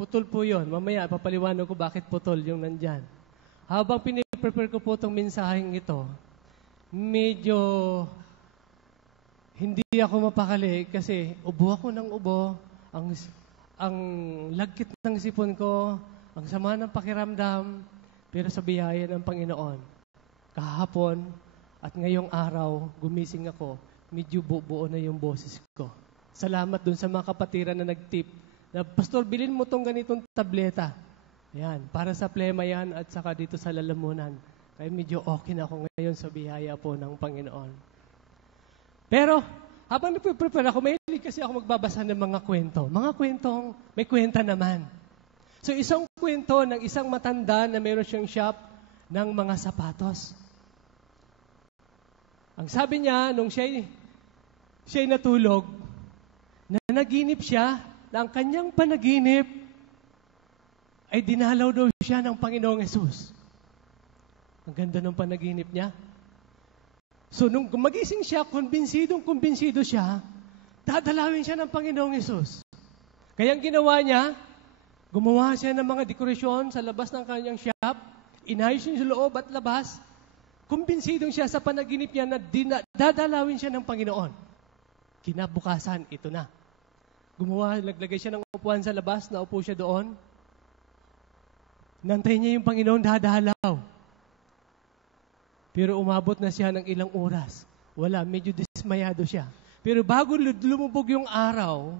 putol po yun. Mamaya, papaliwanag ko bakit putol yung nandyan. Habang piniprepare ko po itong mensaheng ito, medyo hindi ako mapakali kasi ubo ako ng ubo, ang lagkit ng sipon ko, ang sama ng pakiramdam, pero sa biyaya ng Panginoon. Kahapon at ngayong araw, gumising ako, medyo buo na yung boses ko. Salamat dun sa mga kapatiran na nag-tip na, Pastor, bilhin mo tong ganitong tableta. Ayan, para sa plema yan at saka dito sa lalamunan. Kaya medyo okay na ako ngayon sa biyaya po ng Panginoon. Pero, habang nagpe-prepare ako, mahilig kasi ako magbabasa ng mga kwento. Mga kwentong may kwenta naman. So, isang kwento ng isang matanda na meron siyang shop ng mga sapatos. Ang sabi niya, nung siya'y natulog, na naginip siya, na ang kanyang panaginip ay dinalaw daw siya ng Panginoong Hesus. Ang ganda ng panaginip niya. So, nung magising siya, kumbinsido siya, dadalawin siya ng Panginoong Hesus. Kaya ang ginawa niya, gumawa siya ng mga dekorasyon sa labas ng kanyang shop, inayos niya sa loob at labas, kumbinsidong siya sa panaginip niya na dadalawin siya ng Panginoon. Kinabukasan, ito na. Naglagay siya ng upuan sa labas, naupo siya doon. Nantay niya yung Panginoon dadalaw. Pero umabot na siya ng ilang oras. Wala, medyo dismayado siya. Pero bago lumubog yung araw,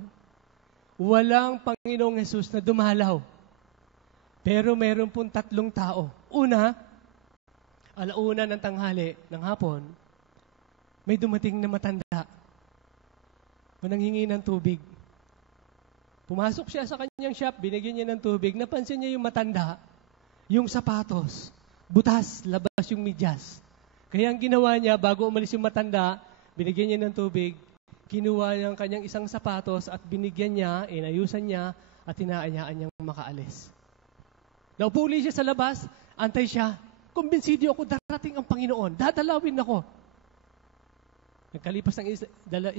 walang Panginoong Hesus na dumalaw. Pero meron pong 3 tao. Una, alauna ng tanghali, ng hapon, may dumating na matanda. Mananghingi ng tubig. Pumasok siya sa kanyang shop, binigyan niya ng tubig, napansin niya yung matanda, yung sapatos, butas, labas yung medyas. Kaya ang ginawa niya, bago umalis yung matanda, binigyan niya ng tubig, kinuha niya ang kanyang isang sapatos at binigyan niya, inayusan niya, at inaanyaan niyang makaalis. Naupo ulit siya sa labas, antay siya, kumbinsido ako, darating ang Panginoon, dadalawin ako. Nagkalipas ng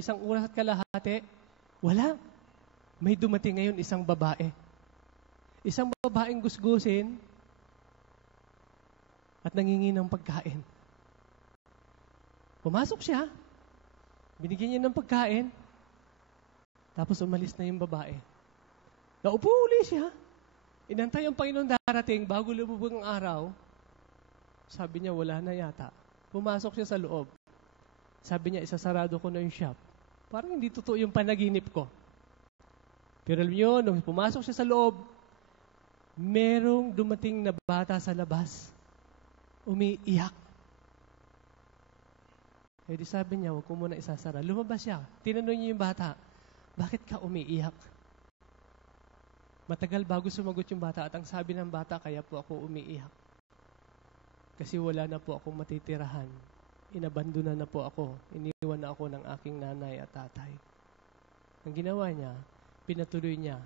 isang oras at kalahati, wala. May dumating ngayon isang babae. Isang babaeng gusgusin at nangingi ng pagkain. Pumasok siya, binigyan niya ng pagkain, tapos umalis na yung babae. Naupo uli siya. Inantay ang Panginoon darating bago lumubog ang araw. Sabi niya, wala na yata. Pumasok siya sa loob. Sabi niya, isasarado ko na yung shop. Parang hindi totoo yung panaginip ko. Pero alam niyo, nung pumasok siya sa loob, merong dumating na bata sa labas. Umiiyak. Kaya di sabi niya, huwag ko muna isasara. Lumabas siya. Tinanong niya yung bata, bakit ka umiiyak? Matagal bago sumagot yung bata at ang sabi ng bata, kaya po ako umiiyak. Kasi wala na po akong matitirahan. Inabandona na po ako. Iniwan na ako ng aking nanay at tatay. Ang ginawa niya, pinatuloy niya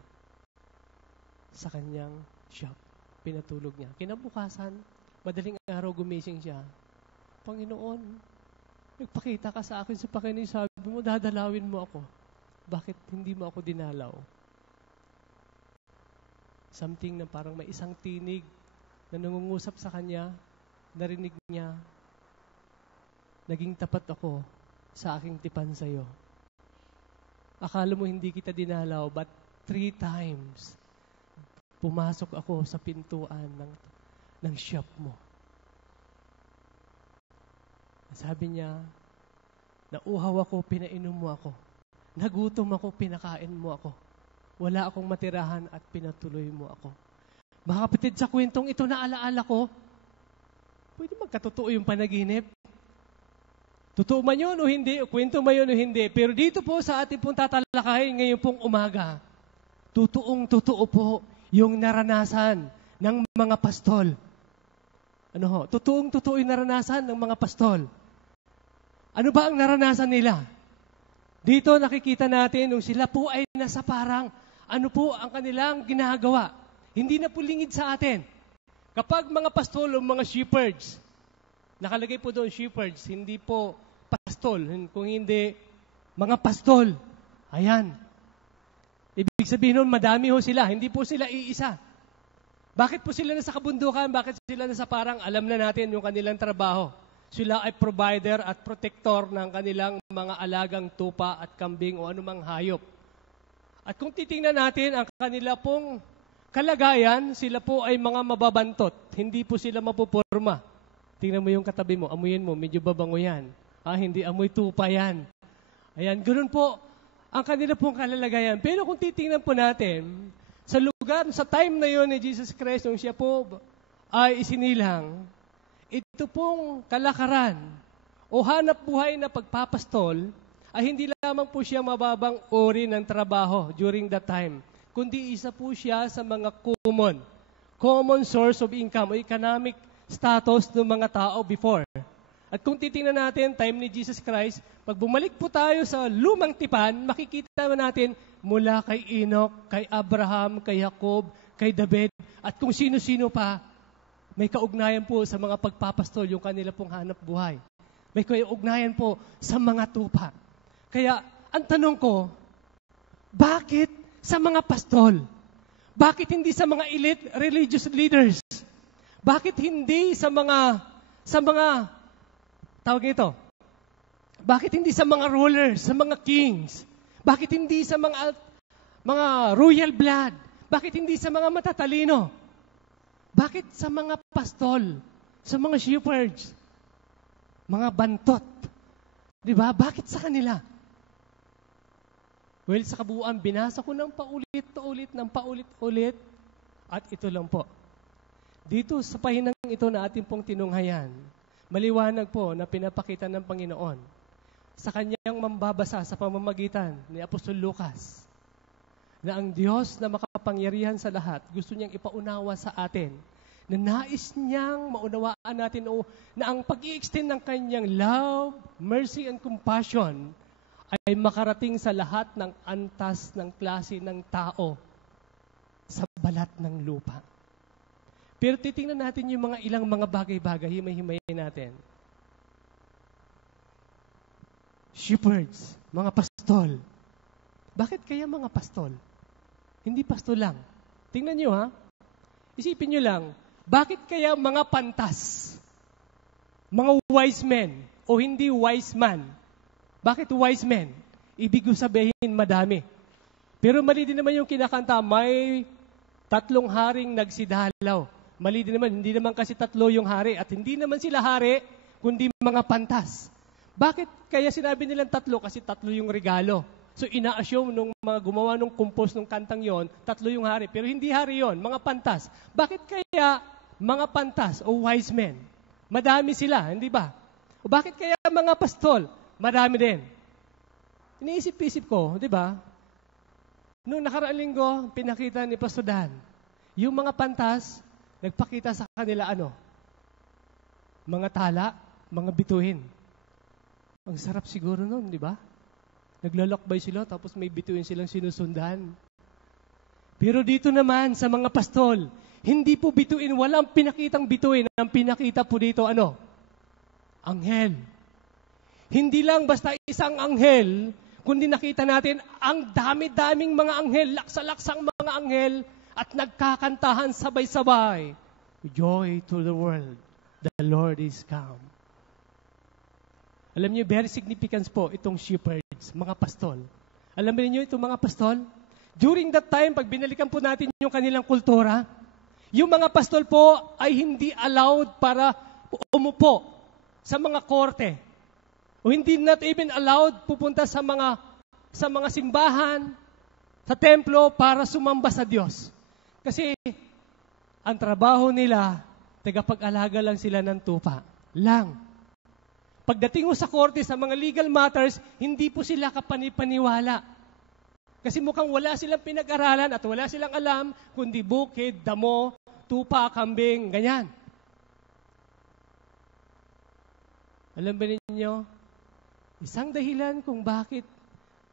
sa kanyang shop. Pinatulog niya. Kinabukasan, madaling araw gumising siya. Panginoon, nagpakita ka sa akin sa Panginoon, sabi mo, dadalawin mo ako. Bakit hindi mo ako dinalaw? Something na parang may isang tinig na nangungusap sa kanya, narinig niya, naging tapat ako sa aking tipan sa iyo. Akala mo hindi kita dinalaw, but 3 times, pumasok ako sa pintuan ng shop mo. Sabi niya, nauhaw ako, pinainom mo ako. Nagutom ako, pinakain mo ako. Wala akong matirahan at pinatuloy mo ako. Mga kapatid, sa kwentong ito na alaala ko, pwede magkatotoo yung panaginip. Totoo man yun o hindi, o kwento man yun o hindi. Pero dito po sa ating pong tatalakayin ngayon pong umaga, totoong-totoo po yung naranasan ng mga pastol. Ano ho? Totoong-totoo yung naranasan ng mga pastol. Ano ba ang naranasan nila? Dito nakikita natin nung sila po ay nasa parang, ano po ang kanilang ginagawa. Hindi na po lingid sa atin. Kapag mga pastol o mga shepherds, nakalagay po doon shepherds, hindi po pastol, kung hindi mga pastol. Ayan. Ibig sabihin nun, madami ho sila. Hindi po sila iisa. Bakit po sila nasa kabundukan? Bakit sila nasa parang alam na natin yung kanilang trabaho? Sila ay provider at protector ng kanilang mga alagang tupa at kambing o anumang hayop. At kung titingnan natin ang kanila pong kalagayan, sila po ay mga mababantot. Hindi po sila mapupurma. Tingnan mo yung katabi mo, amuyin mo, medyo babango yan. Hindi amoy tupa yan. Ayan, ganoon po ang kanila pong kalalagayan. Pero kung titingnan po natin, sa lugar, sa time na yon ni Jesus Christ, nung siya po ay isinilang, ito pong kalakaran o hanap buhay na pagpapastol ay hindi lamang po siya mababang uri ng trabaho during that time, kundi isa po siya sa mga common source of income o economic status ng mga tao before. At kung titingnan natin, time ni Jesus Christ, pag bumalik po tayo sa lumang tipan, makikita natin mula kay Enoch, kay Abraham, kay Jacob, kay David, at kung sino-sino pa, may kaugnayan po sa mga pagpapastol, yung kanila pong hanap buhay. May kaugnayan po sa mga tupa. Kaya, ang tanong ko, bakit sa mga pastol? Bakit hindi sa mga elite religious leaders? Bakit hindi sa mga tawag ito, bakit hindi sa mga rulers, sa mga kings? Bakit hindi sa mga royal blood? Bakit hindi sa mga matatalino? Bakit sa mga pastol, sa mga shepherds, mga bantot? Di ba? Bakit sa kanila? Well, sa kabuuan, binasa ko ng paulit-ulit, at ito lang po. Dito sa pahinang ito na ating pong tinunghayan, maliwanag po na pinapakita ng Panginoon sa kanyang mambabasa sa pamamagitan ni Apostol Lucas na ang Diyos na makapangyarihan sa lahat gusto niyang ipaunawa sa atin na nais niyang maunawaan natin na ang pag-i-extend ng kanyang love, mercy, and compassion ay makarating sa lahat ng antas ng klase ng tao sa balat ng lupa. Pero titingnan natin yung mga ilang mga bagay-bagay, himay-himayin natin. Shepherds, mga pastol. Bakit kaya mga pastol? Hindi pastol lang. Tingnan nyo ha. Isipin nyo lang, bakit kaya mga pantas? Mga wise men o hindi wise man? Bakit wise men? Ibig sabihin madami. Pero mali din naman yung kinakanta, may 3 haring nagsidalaw. Mali din naman, hindi naman kasi 3 yung hari at hindi naman sila hari, kundi mga pantas. Bakit kaya sinabi nilang 3? Kasi 3 yung regalo. So ina-assume nung mga gumawa nung compose nung kantang yon, 3 yung hari. Pero hindi hari yon, mga pantas. Bakit kaya mga pantas o wise men? Madami sila, hindi ba? O bakit kaya mga pastol? Madami din. Iniisip-isip ko, di ba? Noong nakaraang linggo, pinakita ni Pastor Dan, yung mga pantas, nagpakita sa kanila mga tala, mga bituin. Ang sarap siguro nun, di ba? Naglalakbay sila, tapos may bituin silang sinusundan. Pero dito naman, sa mga pastol, hindi po bituin, walang pinakitang bituin. Ang pinakita po dito, anghel. Hindi lang basta isang anghel, kundi nakita natin ang dami-daming mga anghel, laksa-laksang mga anghel, at nagkakantahan sabay-sabay. Joy to the world, the Lord is come. Alam niyo, very significant po itong shepherds, mga pastol. Alam niyo itong mga pastol? During that time, pag binalikan po natin yung kanilang kultura, yung mga pastol po ay hindi allowed para umupo sa mga korte. O hindi not even allowed pupunta sa mga simbahan, sa templo para sumamba sa Diyos. Kasi ang trabaho nila, tagapag-alaga lang sila ng tupa. Lang. Pagdating mo sa korte, sa mga legal matters, hindi po sila kapanipaniwala. Kasi mukhang wala silang pinag-aralan at wala silang alam, kundi bukid, damo, tupa, kambing, ganyan. Alam ba ninyo, isang dahilan kung bakit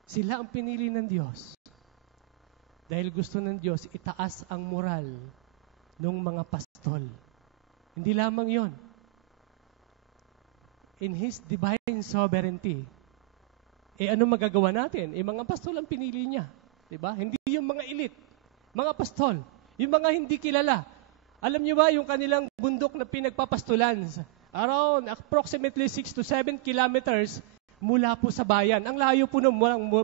sila ang pinili ng Diyos. Dahil gusto ng Diyos itaas ang moral ng mga pastol. Hindi lamang yon. In His divine sovereignty, ano magagawa natin? Mga pastol ang pinili niya. Diba? Hindi yung mga elite, mga pastol, yung mga hindi kilala. Alam niyo ba yung kanilang bundok na pinagpapastulan? Around approximately 6 to 7 kilometers mula po sa bayan. Ang layo po nun,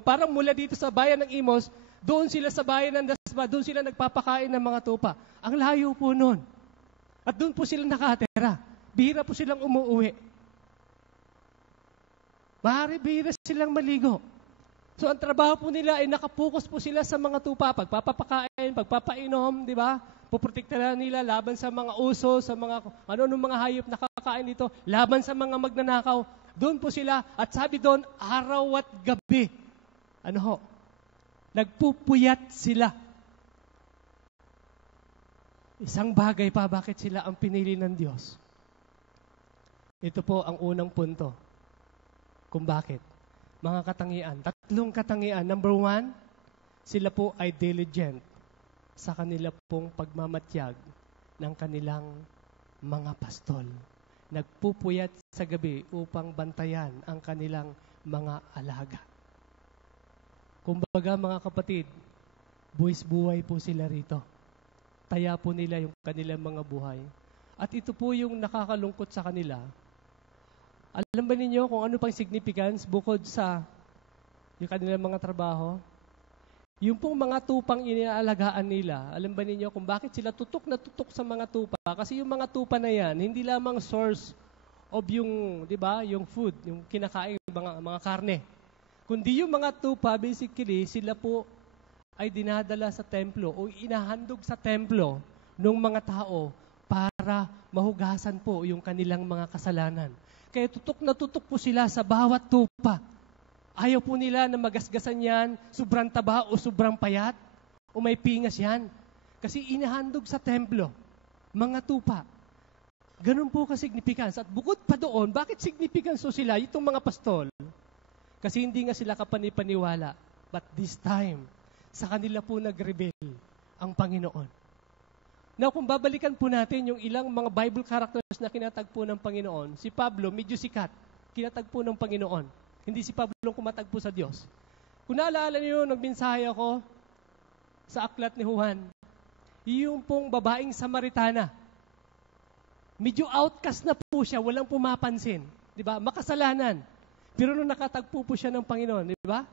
parang mula dito sa bayan ng Imos, doon sila sa bayan ng Dasma, doon sila nagpapakain ng mga tupa. Ang layo po nun. At doon po sila nakatira. Bihira po silang umuwi. Bihira silang maligo. So ang trabaho po nila ay nakapokus po sila sa mga tupa, pagpapakain, pagpapainom, di ba? Puprotektahan nila laban sa mga uso, sa mga mga hayop na kakain dito, laban sa mga magnanakaw. Doon po sila, at sabi doon, araw at gabi. Nagpupuyat sila. Isang bagay pa, bakit sila ang pinili ng Diyos? Ito po ang unang punto. Kung bakit. Mga katangian. 3 katangian. Number 1, sila po ay diligent sa kanila pong pagmamatyag ng kanilang mga pastol. Nagpupuyat sa gabi upang bantayan ang kanilang mga alaga. Kumbaga mga kapatid, buwis-buhay po sila rito. Taya po nila yung kanilang mga buhay. At ito po yung nakakalungkot sa kanila. Alam ba ninyo kung ano pang significance bukod sa yung kanilang mga trabaho? Yung pong mga tupang inialagaan nila, alam ba ninyo kung bakit sila tutok na tutok sa mga tupa? Kasi yung mga tupa na yan, hindi lamang source of yung, di ba, yung food, yung kinakain, mga karne. Kundi yung mga tupa, basically, sila po ay dinadala sa templo o inahandog sa templo ng mga tao para mahugasan po yung kanilang mga kasalanan. Kaya tutok na tutok po sila sa bawat tupa. Ayaw po nila na magasgasan yan, sobrang taba o sobrang payat, o may pingas yan. Kasi inahandog sa templo, mga tupa. Ganun po ka-significance. At bukod pa doon, bakit significance so sila, itong mga pastol? Kasi hindi nga sila kapanipaniwala. But this time, sa kanila po nag-rebel ang Panginoon. Now, kung babalikan po natin yung ilang mga Bible characters na kinatagpo ng Panginoon, si Pablo, medyo sikat, kinatagpo ng Panginoon. Hindi si Pablo kumatagpo sa Diyos. Kung naalala niyo, nagmensahe ako sa aklat ni Juan, yung pong babaeng Samaritana. Medyo outcast na po siya, walang pumapansin. Di ba? Makasalanan. Pero nung nakatagpo po siya ng Panginoon, di ba?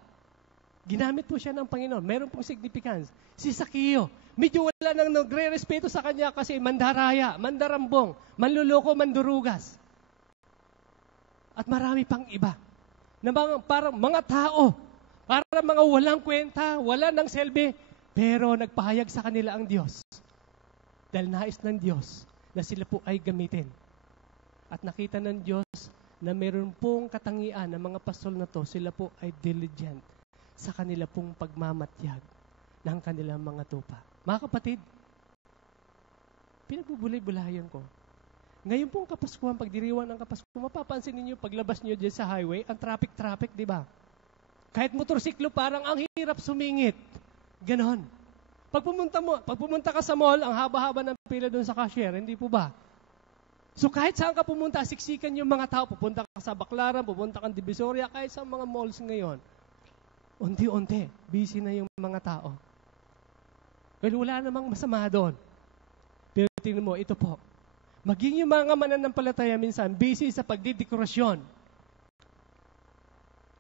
Ginamit po siya ng Panginoon. Meron pong significance. Si Zaccheo, medyo wala nang nagre-respeto sa kanya kasi mandaraya, mandarambong, manluloko, mandurugas. At marami pang iba. Na parang mga tao, parang mga walang kwenta, wala nang selbe, pero nagpahayag sa kanila ang Diyos. Dahil nais ng Diyos na sila po ay gamitin. At nakita ng Diyos na meron pong katangian ng mga pastol na to, sila po ay diligent sa kanila pong pagmamatyag ng kanilang mga tupa. Mga kapatid, pinagbubulay-bulayan ko. Ngayon pong Kapaskuhan, pagdiriwang ng Kapaskuhan, mapapansin ninyo, paglabas niyo dyan sa highway, ang traffic, di ba? Kahit motorsiklo, parang ang hirap sumingit. Ganon. Pag pumunta ka sa mall, ang haba-haba ng pila doon sa cashier, hindi po ba? So kahit saan ka pumunta, siksikan yung mga tao, pupunta ka sa Baclaran, pupunta ka sa Divisoria, kahit sa mga malls ngayon, unti-unti, busy na yung mga tao. Well, wala namang masama doon. Pero tingnan mo, ito po, maging yung mga mananampalataya minsan, busy sa pagdidekorasyon.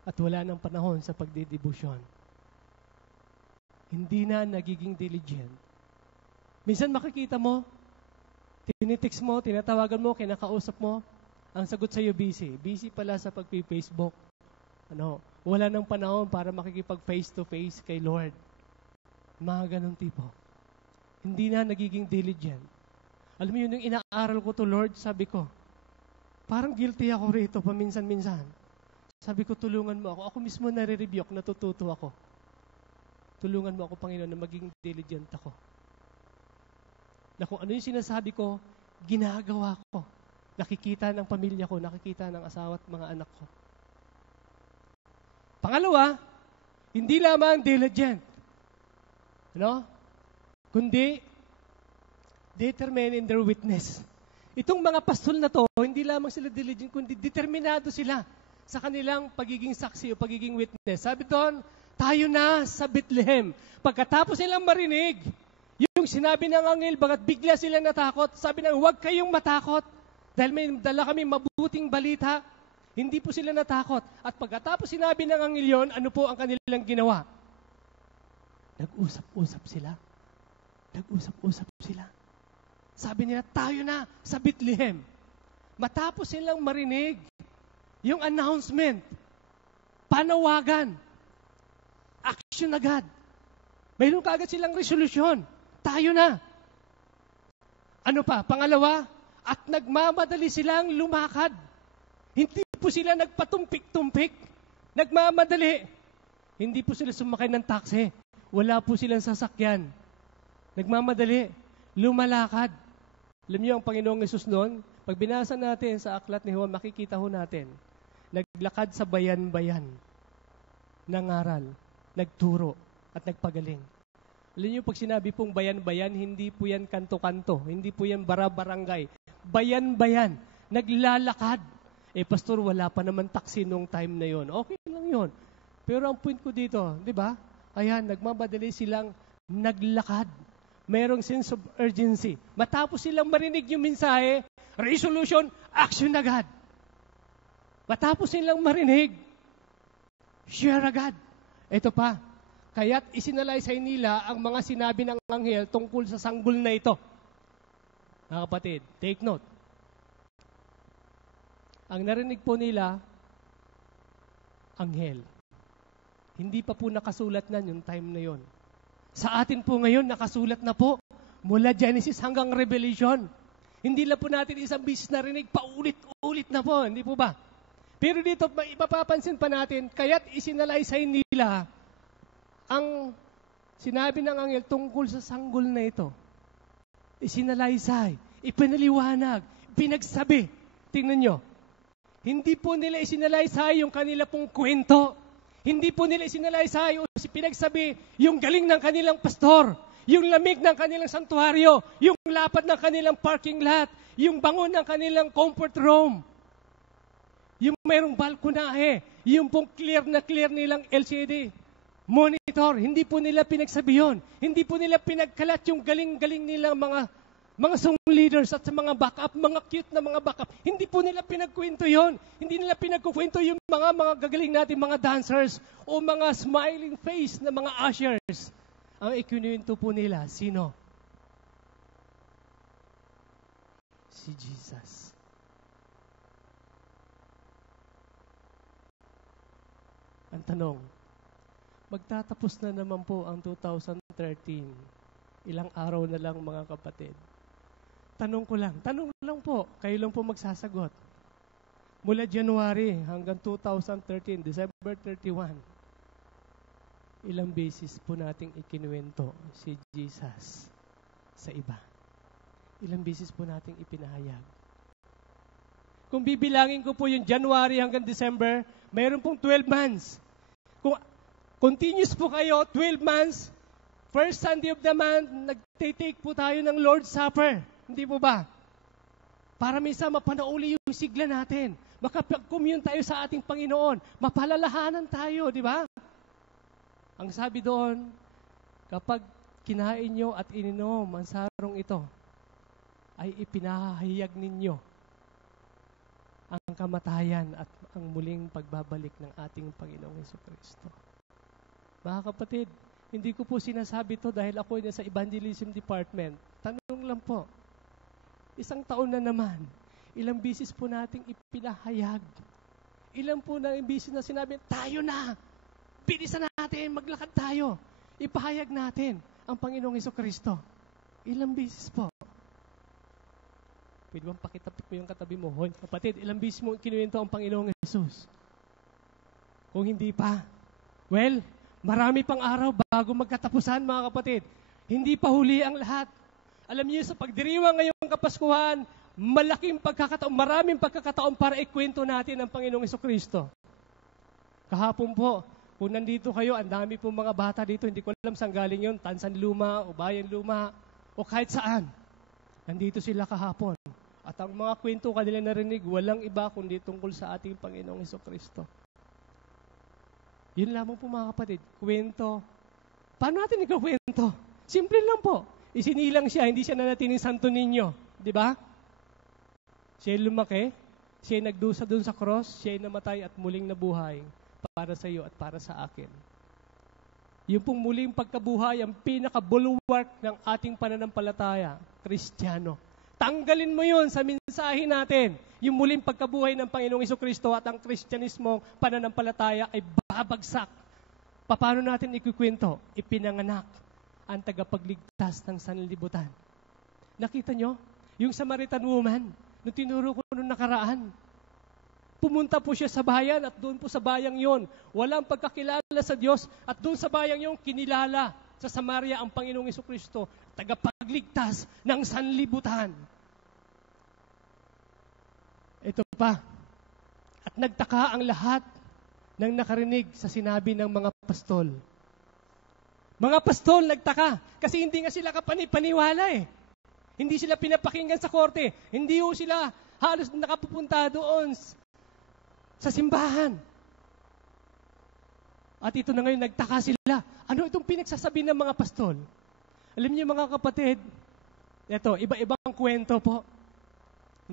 At wala nang panahon sa pagdidebosyon. Hindi na nagiging diligent. Minsan makikita mo, tinitext mo, tinatawagan mo, kinakausap mo, ang sagot sa'yo busy. Busy pala sa pag-Facebook. Wala nang panahon para makikipag face-to-face kay Lord. Mga ganun tipo. Hindi na nagiging diligent. Alam mo yun, yung inaaral ko to Lord, sabi ko, parang guilty ako rito paminsan-minsan. Sabi ko, tulungan mo ako. Ako mismo nare-rebuke, natututo ako. Tulungan mo ako, Panginoon, na maging diligent ako. Na kung ano yung sinasabi ko, ginagawa ko. Nakikita ng pamilya ko, nakikita ng asawa at mga anak ko. Pangalawa, hindi lamang diligent. Kundi, determined in their witness. Itong mga pastol na to, hindi lamang sila diligent, kundi determinado sila sa kanilang pagiging saksi o pagiging witness. Sabi doon, tayo na sa Bethlehem. Pagkatapos nilang marinig, yung sinabi ng anghel, bagat bigla silang natakot, sabi nang, huwag kayong matakot, dahil may dala kami mabuting balita. Hindi po sila natakot. At pagkatapos sinabi ng anghel yun, ano po ang kanilang ginawa? Nag-usap-usap sila. Nag-usap-usap sila. Sabi nila, tayo na sa Bethlehem. Matapos silang marinig yung announcement, panawagan, action agad. Mayroon kaagad silang resolusyon. Tayo na. Ano pa? Pangalawa, at nagmamadali silang lumakad. Hindi po sila nagpatumpik-tumpik. Nagmamadali. Hindi po sila sumakay ng taxi. Wala po silang sasakyan. Nagmamadali. Lumalakad. Alam niyo ang Panginoong Hesus noon, pag binasa natin sa aklat ni Juan, makikita ho natin, naglakad sa bayan-bayan, nangaral, nagturo, at nagpagaling. Alam niyo, pag sinabi pong bayan-bayan, hindi po yan kanto-kanto, hindi po yan bara-barangay. Bayan-bayan, naglalakad. Pastor, wala pa naman taxi nung time na yon. Okay lang yon. Pero ang point ko dito, di ba? Ayan, nagmamadali silang naglakad. Mayroong sense of urgency. Matapos silang marinig yung mensahe, resolution, action agad. Matapos silang marinig, share agad. Ito pa, kaya't isinalaysay nila ang mga sinabi ng anghel tungkol sa sanggol na ito. Mga kapatid, take note. Ang narinig po nila, anghel. Hindi pa po nakasulat na yung time na yon. Sa atin po ngayon, nakasulat na po. Mula Genesis hanggang Revelation. Hindi lang po natin isang bisis narinig, paulit-ulit na po. Hindi po ba? Pero dito, ipapapansin pa natin, kaya't isinalaysay nila ang sinabi ng anghel tungkol sa sanggol na ito. Isinalaysay, ipinaliwanag, pinagsabi. Tingnan nyo. Hindi po nila isinalaysay yung kanila pong kwento. Hindi po nila isinalaysay o pinagsabi yung galing ng kanilang pastor, yung lamig ng kanilang santuaryo, yung lapad ng kanilang parking lot, yung bangon ng kanilang comfort room, yung mayroong balkonahe, yung pong clear nilang LCD monitor. Hindi po nila pinagsabi yun. Hindi po nila pinagkalat yung galing-galing nilang mga song leaders at sa mga backup, mga cute na mga backup. Hindi po nila pinagkwento yon. Hindi nila pinagkukwento yung mga gagaling natin, mga dancers o mga smiling face na mga ushers. Ang ikinuwento po nila, sino? Si Jesus. Ang tanong, magtatapos na naman po ang 2013. Ilang araw na lang mga kapatid. Tanong lang po, kayo lang po magsasagot. Mula January hanggang 2013, December 31, ilang beses po nating ikinuwento si Jesus sa iba. Ilang beses po nating ipinahayag. Kung bibilangin ko po yung January hanggang December, mayroon pong 12 months. Kung continuous po kayo, 12 months, first Sunday of the month, nag-take po tayo ng Lord's Supper. Hindi po ba? Para minsan mapanauli yung sigla natin. Makapag-commune tayo sa ating Panginoon. Mapalalahanan tayo, di ba? Ang sabi doon, kapag kinain nyo at ininom ang sarong ito, ay ipinahayag ninyo ang kamatayan at ang muling pagbabalik ng ating Panginoong Jesucristo. Mga kapatid, hindi ko po sinasabi to dahil ako ay nasa evangelism department. Tanong lang po, isang taon na naman, ilang bisis po nating ipinahayag. Ilang po na bisis na sinabi, tayo na! Bilisan natin, maglakad tayo. Ipahayag natin ang Panginoong Jesucristo. Ilang bisis po. Pwede bang pakitapik mo yung katabi mo? Hoy, kapatid, ilang bisis mo kinuwento ang Panginoong Jesus? Kung hindi pa, well, marami pang araw bago magkatapusan, mga kapatid. Hindi pa huli ang lahat. Alam niyo, sa pagdiriwang ngayong Kapaskuhan, maraming pagkakataon para ikwento natin ang Panginoong Jesucristo. Kahapon po, kung nandito kayo, ang dami po mga bata dito, hindi ko alam saan galing yun, Tansan Luma, o Bayan Luma, o kahit saan. Nandito sila kahapon. At ang mga kwento kanila narinig, walang iba kundi tungkol sa ating Panginoong Jesucristo. Yun lamang po mga kapatid, kwento. Paano natin ikakwento? Simple lang po. Isinilang siya, hindi siya nanatiling Santo Niño. Di ba? Siya lumaki, siya nagdusa doon sa cross, siya namatay at muling nabuhay para sa iyo at para sa akin. Yung pong muling pagkabuhay, ang pinaka-bulwark ng ating pananampalataya, Kristiyano. Tanggalin mo yun sa mensahe natin. Yung muling pagkabuhay ng Panginoong Jesucristo at ang Kristyanismo, pananampalataya ay babagsak. Paano natin ikukwento? Ipinanganak ang tagapagligtas ng sanlibutan. Nakita nyo? Yung Samaritan woman, nung tinuro ko nung nakaraan, pumunta po siya sa bayan at doon po sa bayang yon, walang pagkakilala sa Diyos at doon sa bayang yon, kinilala sa Samaria ang Panginoong Jesucristo, tagapagligtas ng sanlibutan. Ito pa, at nagtaka ang lahat ng nakarinig sa sinabi ng mga pastol. Mga pastol nagtaka kasi hindi nga sila kapanipaniwala eh. Hindi sila pinapakinggan sa korte. Hindi ho sila halos nakapupunta doon sa simbahan. At ito na ngayon, nagtaka sila. Ano itong pinagsasabi ng mga pastol? Alam niyo mga kapatid, ito, iba-ibang kwento po.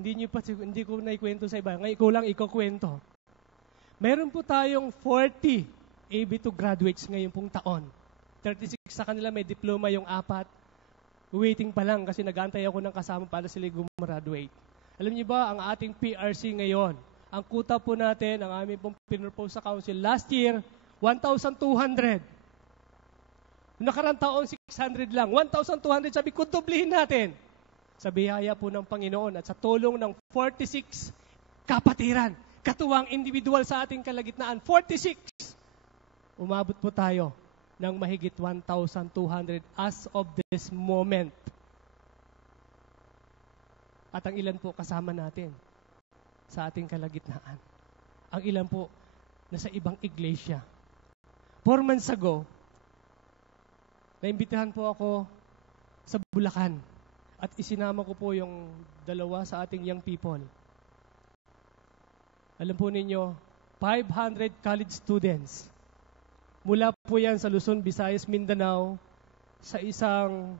Hindi ko naikwento sa iba. Ngayon, ikaw kwento. Meron po tayong 40 AB2 graduates ngayon pong taon. 36 sa kanila, may diploma yung 4. Waiting pa lang kasi nag-aantay ako ng kasama para sila gumraduate. Alam niyo ba, ang ating PRC ngayon, ang kuta po natin, ang aming pong pinropose sa council, last year, 1,200. Nakarang taon, 600 lang. 1,200, sabi ko, dublihin natin. Sa biyaya po ng Panginoon at sa tulong ng 46 kapatiran, katuwang individual sa ating kalagitnaan, 46. Umabot po tayo ng mahigit 1,200 as of this moment. At ang ilan po kasama natin sa ating kalagitnaan. Ang ilan po nasa ibang iglesia. 4 months ago, naimbitahan po ako sa Bulacan at isinama ko po yung 2 sa ating young people. Alam po ninyo, 500 college students. Mula po yan sa Luzon, Visayas, Mindanao, sa isang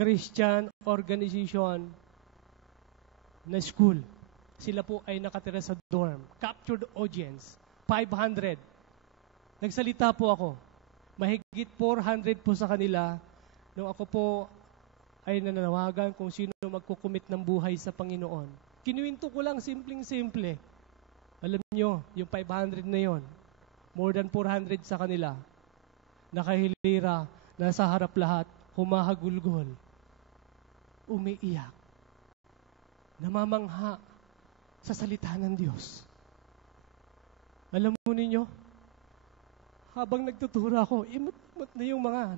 Christian organization na school. Sila po ay nakatira sa dorm. Captured audience, 500. Nagsalita po ako. Mahigit 400 po sa kanila. Nung ako po ay nananawagan kung sino magkukumit ng buhay sa Panginoon. Kinuwento ko lang, simpleng-simple. Alam nyo, yung 500 na yon, more than 400 sa kanila, nakahilira, nasa harap lahat, humahagulgol, umiiyak, namamangha sa salita ng Diyos. Alam mo ninyo, habang nagtuturo ako, imut-imut na yung mga,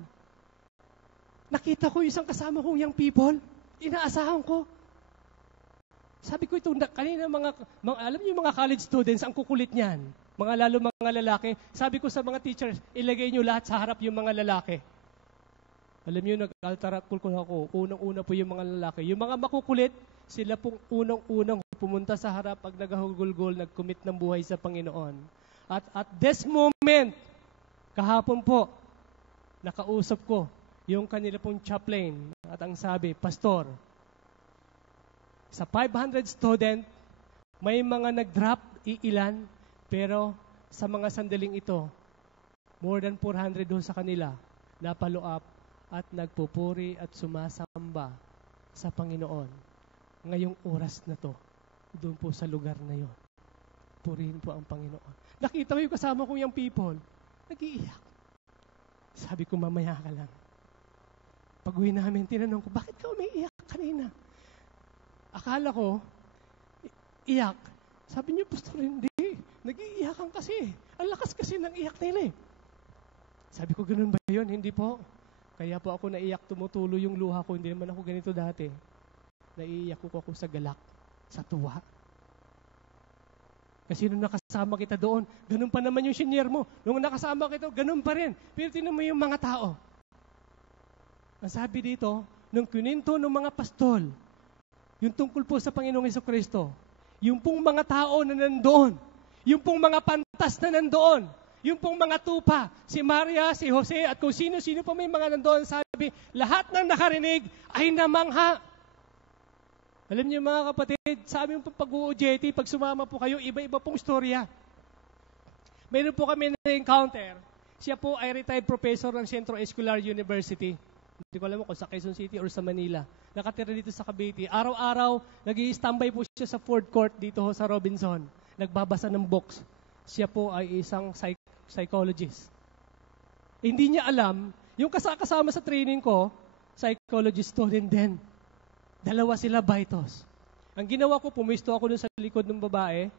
nakita ko isang kasama kong young people, inaasahan ko. Sabi ko ito, kanina alam niyo mga college students, ang kukulit niyan. Lalo mga lalaki. Sabi ko sa mga teachers, ilagay niyo lahat sa harap yung mga lalaki. Alam niyo, nag-altar call ko ako. Unang-una po yung mga lalaki. Yung mga makukulit, sila pong unang-unang pumunta sa harap pag naghahugulgol, nag-commit ng buhay sa Panginoon. At this moment, kahapon po, nakausap ko yung kanila pong chaplain. At ang sabi, Pastor, sa 500 student, may mga nag-drop, iilan, pero sa mga sandaling ito, more than 400 doon sa kanila, napalo up at nagpupuri at sumasamba sa Panginoon. Ngayong oras na to, doon po sa lugar na yon. Purihin po ang Panginoon. Nakita mo yung kasama kong young people, nag-iiyak. Sabi ko, mamaya ka lang. Pag-uwi namin, tinanong ko, bakit ka umiiyak kanina? Akala ko, iyak. Sabi niyo, Pastor, hindi. Nag-iiyakan kasi. Ang lakas kasi ng iyak nila eh. Sabi ko, ganun ba yun? Hindi po. Kaya po ako naiyak, tumutulo yung luha ko. Hindi naman ako ganito dati. Naiiyak ko ako sa galak, sa tuwa. Kasi nung nakasama kita doon, ganun pa naman yung senior mo. Nung nakasama kita, ganun pa rin. Pero tinan mo yung mga tao. Ang sabi dito, nung kininto ng mga pastol, yung tungkol po sa Panginoong Jesucristo, yung pong mga tao na nandoon, yung pong mga pantas na nandoon, Yung pong mga tupa, si Maria, si Jose, at kung sino-sino pa may mga nandoon, sabi, lahat ng nakarinig ay namangha. Alam niyo mga kapatid, sa aming pag-UJT, pag sumama po kayo, iba-iba pong istorya. Mayroon po kami na-encounter. Siya po ay retired professor ng Centro Escolar University. Hindi ko alam kung sa Quezon City or sa Manila. Nakatira dito sa Cavite. Araw-araw, nag-i-standby po siya sa food court dito sa Robinson. Nagbabasa ng books. Siya po ay isang psychologist. Hindi niya alam, yung kasama sa training ko, psychologist student din. Dalawa sila Vitos. Ang ginawa ko, pumisto ako dun sa likod ng babae,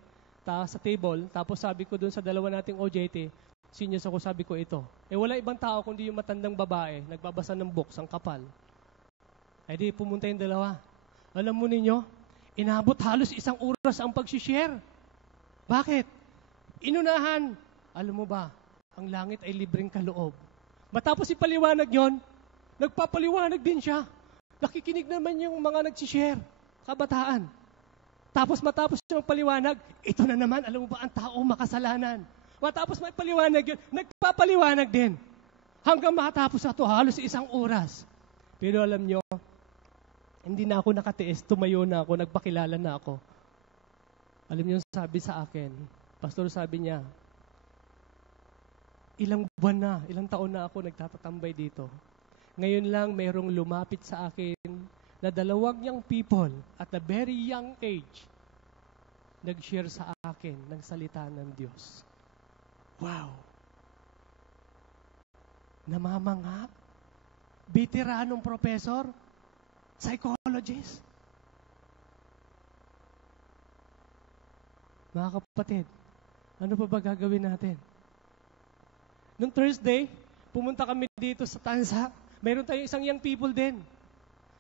sa table, tapos sabi ko dun sa dalawa nating OJT, seniors ako, sabi ko ito. Wala ibang tao kundi yung matandang babae, nagbabasa ng books, ang kapal. Di pumunta yung dalawa. Alam mo ninyo, inabot halos 1 oras ang pag-share. Bakit? Inunahan, alam mo ba, ang langit ay libreng kaloob. Matapos ipaliwanag yon, nagpapaliwanag din siya. Nakikinig naman yung mga nag-share, kabataan. Tapos matapos siyang paliwanag, ito na naman, alam mo ba, ang tao makasalanan. Matapos may paliwanag yun, nagpapaliwanag din. Hanggang matapos na ito, halos 1 oras. Pero alam nyo, hindi na ako nakatiis, tumayo na ako, nagpakilala na ako. Alam nyo, sabi sa akin, pastor, sabi niya, ilang buwan na, ilang taon na ako nagtatatambay dito. Ngayon lang mayroong lumapit sa akin na 2 young people at a very young age nag-share sa akin ng salita ng Diyos. Wow! Namamangha. Veteranong professor, psychologist. Mga kapatid, ano pa ba gagawin natin? Noong Thursday, pumunta kami dito sa Tansa. Mayroon tayong isang young people din.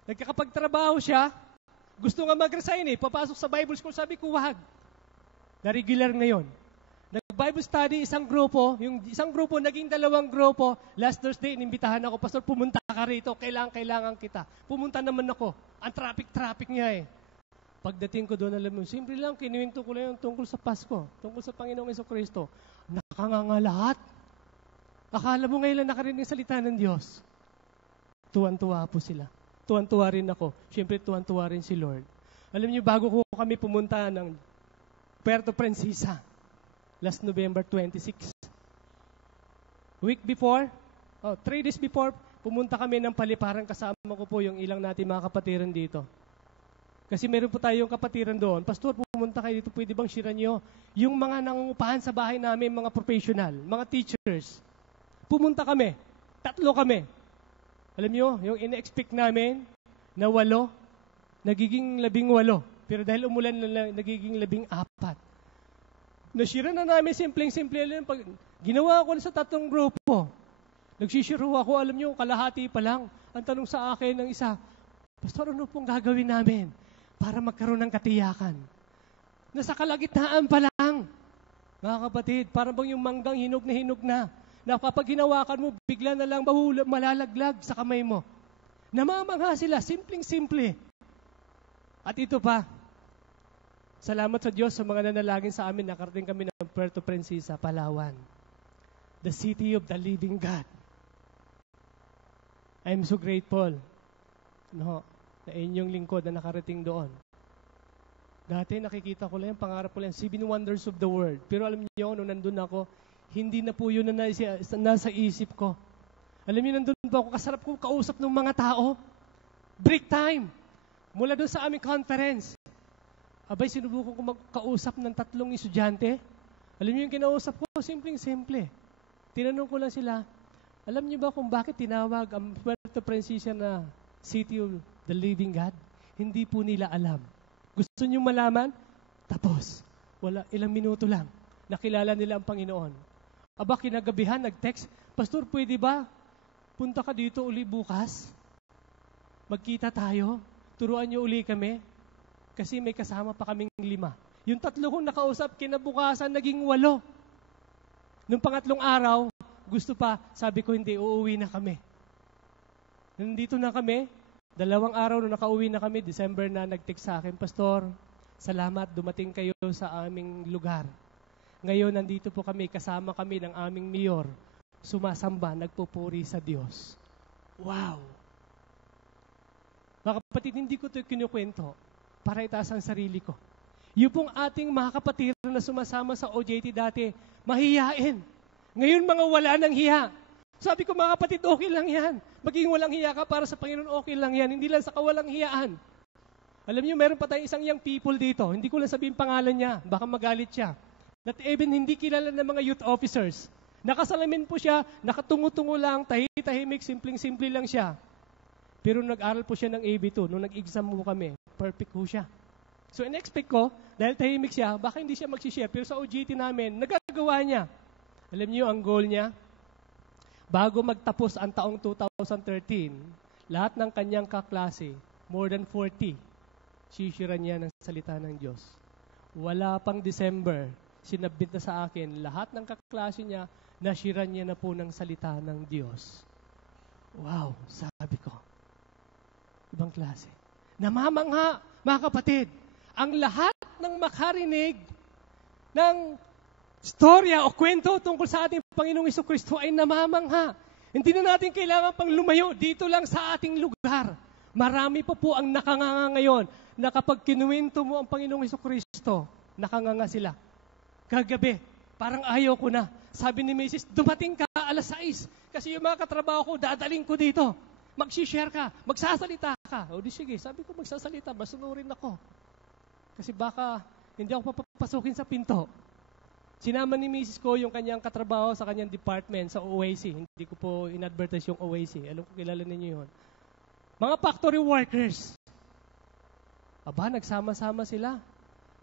Nagkakapagtrabaho siya, gusto nga mag-resign papasok sa Bible school, sabi ko, wag. Na-regular ngayon. Nag-Bible study, isang grupo, yung isang grupo, naging 2 grupo. Last Thursday, inimbitahan ako, pastor, pumunta ka rito, kailangan kita. Pumunta naman ako. Ang traffic nga Pagdating ko doon, alam mo, simple lang, kinuwento ko lang yung tungkol sa Pasko, tungkol sa Panginoong Jesucristo. Nakanganga lahat. Akala mo ngayon lang nakarinig salita ng Diyos. Tuwan-tuwa po sila. Tuwan-tuwa rin ako. Siyempre, tuwan-tuwa rin si Lord. Alam niyo, bago ko kami pumunta ng Puerto Princesa, last November 26. Week before, 3 days before, pumunta kami ng Paliparan. Kasama ko po yung ilang natin mga kapatiran dito. Kasi meron po tayong kapatiran doon. Pastor, pumunta kayo dito, pwede bang share nyo? Yung mga nangungupahan sa bahay namin, mga professional, mga teachers. Pumunta kami. 3 kami. Alam nyo, yung ina-expect namin na 8, nagiging 18. Pero dahil umulan na nagiging 14. Nasira na namin, simpleng-simple. Ginawa ko na sa 3 grupo. Nagsishiro ako, alam nyo, kalahati pa lang. Ang tanong sa akin ng isa, Pastor, ano pong gagawin namin para magkaroon ng katiyakan? Nasa kalagitnaan pa lang. Mga kapatid, parang bang yung manggang hinog na, na kapag hinawakan mo, bigla na lang malalaglag sa kamay mo. Namamangha sila, simpleng-simple. At ito pa, salamat sa Diyos sa mga nanalangin sa amin, nakarating kami ng Puerto Princesa, Palawan. The city of the living God. I'm so grateful. Na inyong lingkod na nakarating doon. Dati nakikita ko lang, pangarap ko lang, 7 wonders of the world. Pero alam niyo, nung nandun ako, hindi na po yun na nasa isip ko. Alam niyo, nandun ba ako, kasarap ko kausap ng mga tao. Break time. Mula doon sa aming conference. Abay, sinubukan ko magkausap ng 3 estudyante. Alam niyo yung kinausap ko, simpleng-simple. Tinanong ko lang sila, alam niyo ba kung bakit tinawag ang Puerto Princesa na City of the Living God? Hindi po nila alam. Gusto niyo malaman? Tapos. Wala, ilang minuto lang. Nakilala nila ang Panginoon. Aba, kinagabihan, nag-text, Pastor, pwede ba? Punta ka dito uli bukas. Magkita tayo. Turuan niyo uli kami. Kasi may kasama pa kaming 5. Yung 3 kong nakausap, kinabukasan, naging 8. Nung 3 araw, gusto pa, sabi ko, hindi, uuwi na kami. Nandito na kami, 2 araw nung nakauwi na kami, December na, nag-text sa akin, Pastor, salamat, dumating kayo sa aming lugar. Ngayon, nandito po kami, kasama kami ng aming mayor, sumasamba, nagpupuri sa Diyos. Wow! Mga kapatid, hindi ko ito kinukwento para itaas ang sarili ko. Yung pong ating mga kapatid na sumasama sa OJT dati, mahiyain. Ngayon, mga wala ng hiya. Sabi ko, mga kapatid, okay lang yan. Maging walang hiya ka para sa Panginoon, okay lang yan. Hindi lang sa kawalang hiyaan. Alam niyo, meron pa tayong isang young people dito. Hindi ko lang sabihin pangalan niya. Baka magalit siya. That even hindi kilala ng mga youth officers. Nakasalamin po siya, nakatungo-tungo lang, tahimik, simpleng-simple lang siya. Pero nag-aral po siya ng AB2. Nung nag-exam mo kami, perfect po siya. So, in-expect ko, dahil tahimik siya, baka hindi siya mag-share. Pero sa OJT namin, nagagawa niya. Alam niyo, ang goal niya, bago magtapos ang taong 2013, lahat ng kanyang kaklase, more than 40, sisira niya ng salita ng Diyos. Wala pang December, sinabit na sa akin, lahat ng kaklase niya, nasira niya na po ng salita ng Diyos. Wow, sabi ko. Ibang klase. Namamangha, mga kapatid, ang lahat ng makarinig ng storya o kwento tungkol sa ating Panginoong Jesucristo ay namamangha. Hindi na natin kailangan pang lumayo dito lang sa ating lugar. Marami pa po ang nakanganga ngayon na kapag kinuwento mo ang Panginoong Jesucristo, nakanganga sila. Kagabi, parang ayaw ko na. Sabi ni Mrs., dumating ka alas 6 kasi yung mga katrabaho ko, dadaling ko dito. Mag-share ka, magsasalita ka. O di sige, sabi ko magsasalita, masunurin ako. Kasi baka hindi ako papapasukin sa pinto. Sinama ni Mrs. ko yung kanyang katrabaho sa kanyang department sa OAC. Hindi ko po in-advertise yung OAC. Alam ko kilala ninyo yun. Mga factory workers. Aba, nagsama-sama sila.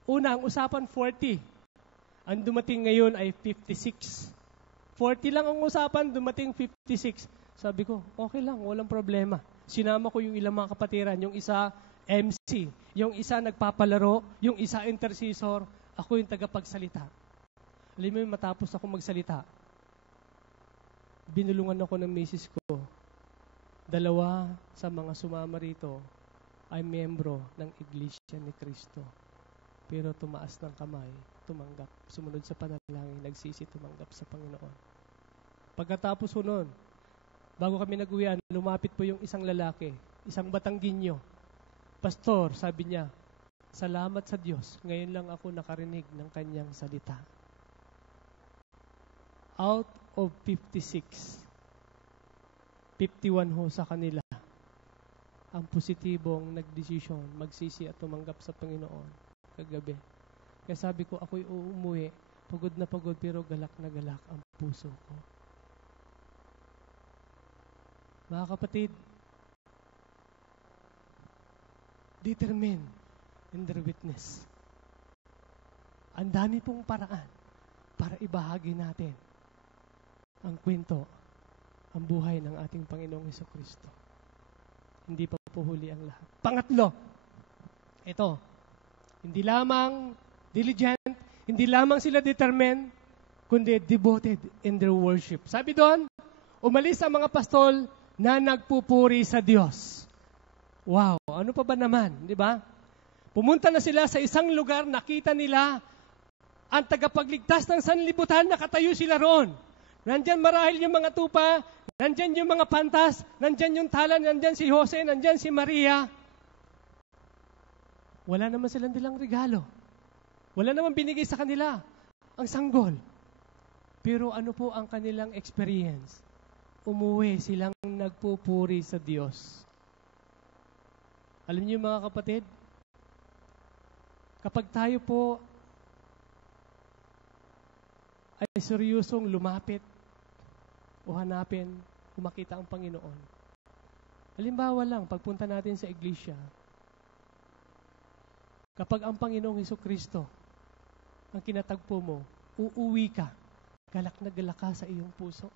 Una, ang usapan 40. Ang dumating ngayon ay 56. 40 lang ang usapan, dumating 56. Sabi ko, okay lang, walang problema. Sinama ko yung ilang mga kapatiran. Yung isa, MC. Yung isa, nagpapalaro. Yung isa, intercessor. Ako yung tagapagsalita. Alam mo, matapos ako magsalita, binulungan ako ng misis ko. 2 sa mga sumama rito ay miyembro ng Iglesia ni Cristo. Pero tumaas ng kamay, tumanggap. Sumunod sa panalangin, nagsisi, tumanggap sa Panginoon. Pagkatapos ko nun, bago kami nag-uwian, lumapit po yung isang lalaki, isang Batangginyo. Pastor, sabi niya, salamat sa Diyos, ngayon lang ako nakarinig ng kanyang salita. Out of 56, 51 ho sa kanila ang positibong nagdesisyon, magsisi at tumanggap sa Panginoon kagabi. Kaya sabi ko, ako'y umuwi, pagod na pagod pero galak na galak ang puso ko. Mga kapatid, determine in their witness. Ang dami pong paraan para ibahagi natin ang kwento, ang buhay ng ating Panginoong Jesucristo. Hindi pa po huli ang lahat. Pangatlo, ito, hindi lamang diligent, hindi lamang sila determined, kundi devoted in their worship. Sabi doon, umalis ang mga pastol na nagpupuri sa Diyos. Wow, ano pa ba naman, di ba? Pumunta na sila sa isang lugar, nakita nila ang tagapagligtas ng sanlibutan, nakatayo sila roon. Nandyan marahil yung mga tupa, nandyan yung mga pantas, nandyan yung tala, nandyan si Jose, nandyan si Maria. Wala naman silang dilang regalo. Wala naman binigay sa kanila ang sanggol. Pero ano po ang kanilang experience? Umuwi silang nagpupuri sa Diyos. Alam niyo mga kapatid, kapag tayo po ay seryosong lumapit o hanapin kung makita ang Panginoon. Halimbawa lang, pagpunta natin sa iglesia, kapag ang Panginoong Jesucristo ang kinatagpo mo, uuwi ka, galak na galak ka sa iyong puso.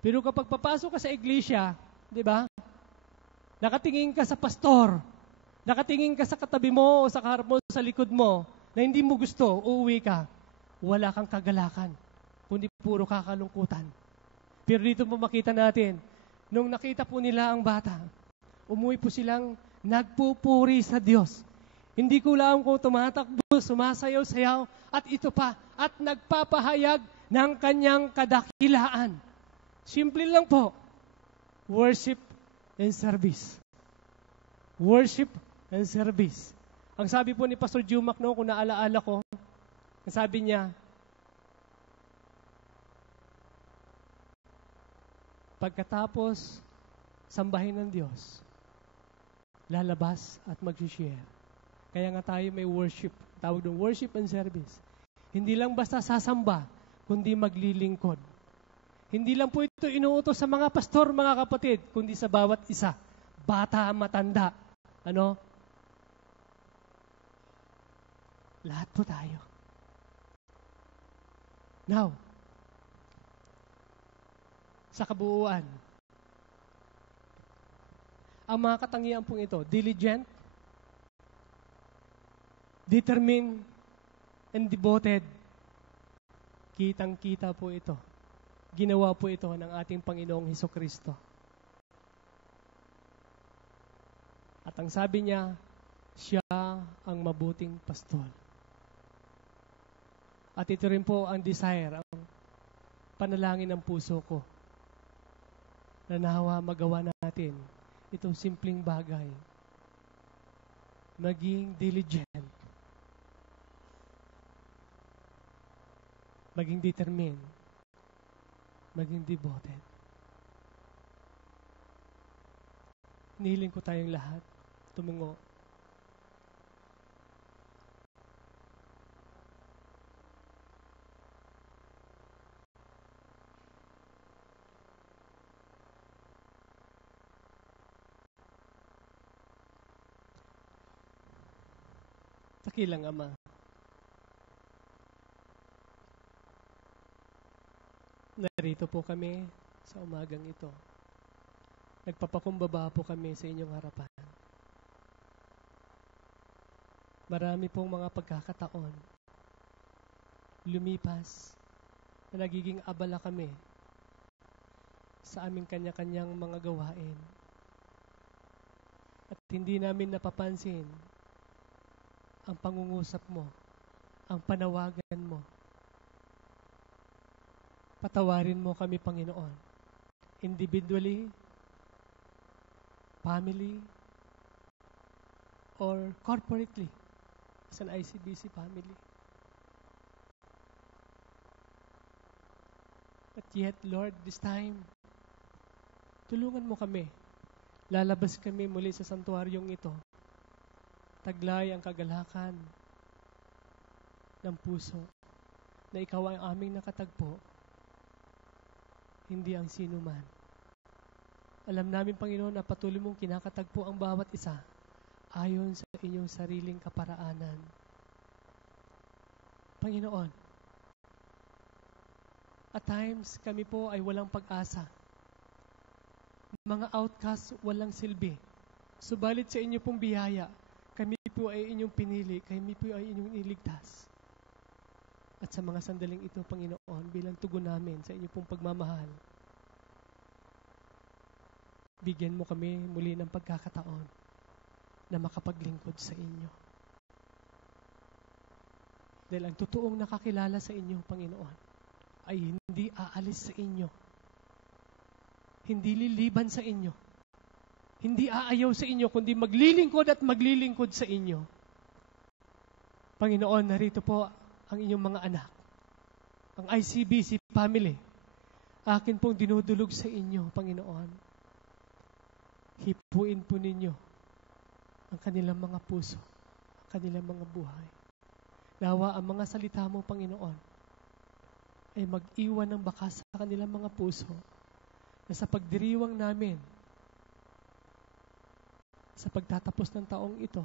Pero kapag papasok ka sa iglesia, di ba? Nakatingin ka sa pastor, nakatingin ka sa katabi mo o sa kaharap mo, sa likod mo, na hindi mo gusto, uuwi ka. Wala kang kagalakan, kundi puro kakalungkutan. Pero dito po makita natin, nung nakita po nila ang bata, umuwi po silang nagpupuri sa Diyos. Hindi ko alam kung tumatakbo, sumasayaw-sayaw, at ito pa, at nagpapahayag ng kanyang kadakilaan. Simple lang po. Worship and service. Worship and service. Ang sabi po ni Pastor Jumac, no, kung naalaala ko, ang sabi niya, pagkatapos sambahin ng Diyos, lalabas at mag-share. Kaya nga tayo may worship. Tawag ng worship and service. Hindi lang basta sasamba, kundi maglilingkod. Hindi lang po ito inuutos sa mga pastor, mga kapatid, kundi sa bawat isa. Bata, matanda. Ano? Lahat po tayo. Now, sa kabuuan, ang mga katangian pong ito, diligent, determined, and devoted. Kitang-kita po ito. Ginawa po ito ng ating Panginoong Hesukristo. At ang sabi niya, siya ang mabuting pastol. At ito rin po ang desire, ang panalangin ng puso ko, na nawa magawa natin itong simpleng bagay. Maging diligent. Maging determined. Maging devoted. Hinihiling ko tayong lahat tumungo. Dakilang Ama, narito po kami sa umagang ito. Nagpapakumbaba po kami sa inyong harapan. Marami pong mga pagkakataon lumipas na nagiging abala kami sa aming kanya-kanyang mga gawain. At hindi namin napapansin ang pangungusap mo, ang panawagan mo. Patawarin mo kami, Panginoon. Individually, family, or corporately, as an ICBC family. But yet, Lord, this time, tulungan mo kami. Lalabas kami muli sa santuaryong ito. Taglay ang kagalakan ng puso na ikaw ang aming nakatagpo, hindi ang sino man. Alam namin, Panginoon, na patuloy mong kinakatagpo ang bawat isa ayon sa inyong sariling kaparaanan. Panginoon, at times kami po ay walang pag-asa. Mga outcasts, walang silbi. Subalit sa inyo pong biyaya, kami po ay inyong pinili, kami po ay inyong iligtas. At sa mga sandaling ito, Panginoon, bilang tugon namin sa inyong pong pagmamahal, bigyan mo kami muli ng pagkakataon na makapaglingkod sa inyo. Dahil ang totoong nakakilala sa inyo, Panginoon, ay hindi aalis sa inyo. Hindi liliban sa inyo. Hindi aayaw sa inyo, kundi maglilingkod at maglilingkod sa inyo. Panginoon, narito po ang inyong mga anak. Ang ICBC family. Akin pong dinudulog sa inyo, Panginoon. Hipuin po ninyo ang kanilang mga puso, ang kanilang mga buhay. Nawa ang mga salita mo, Panginoon, ay mag-iwan ng bakas sa kanilang mga puso na sa pagdiriwang namin, sa pagtatapos ng taong ito,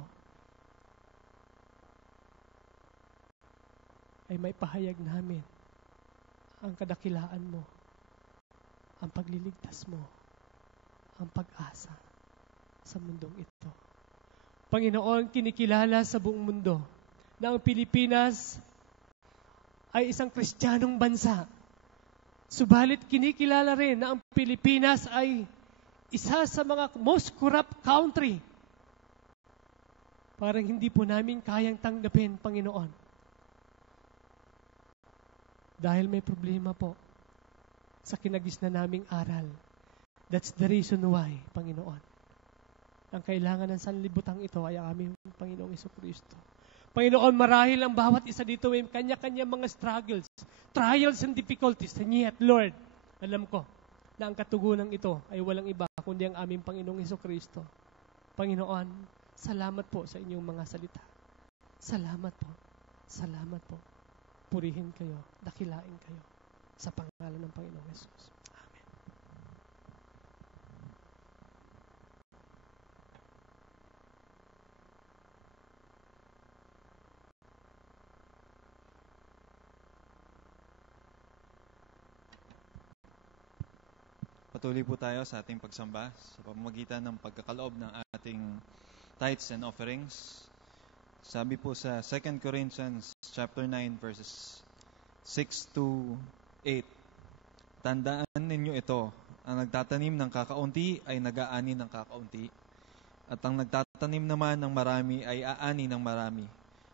ay may pahayag namin ang kadakilaan mo, ang pagliligtas mo, ang pag-asa sa mundong ito. Panginoon, kinikilala sa buong mundo na ang Pilipinas ay isang Kristiyanong bansa. Subalit kinikilala rin na ang Pilipinas ay isa sa mga most corrupt country Parang hindi po namin kayang tanggapin, Panginoon. Dahil may problema po sa kinagisnan naming aral. That's the reason why, Panginoon. Ang kailangan ng sanlibutan ito ay ang aming Panginoong Jesucristo. Panginoon, marahil ang bawat isa dito may kanya-kanya mga struggles, trials and difficulties. And yet, Lord, alam ko na ang katugunan ito ay walang iba kundi ang aming Panginoong Jesucristo. Panginoon, salamat po sa inyong mga salita. Salamat po. Salamat po. Purihin kayo, dakilain kayo sa pangalan ng Panginoong Jesus. Amen. Patuloy po tayo sa ating pagsamba sa pamamagitan ng pagkakaloob ng ating tithes and offerings. Sabi po sa 2 Corinthians chapter 9 verses 6 to 8. Tandaan ninyo ito, ang nagtatanim ng kakaunti ay nag-aani ng kakaunti, at ang nagtatanim naman ng marami ay aani ng marami.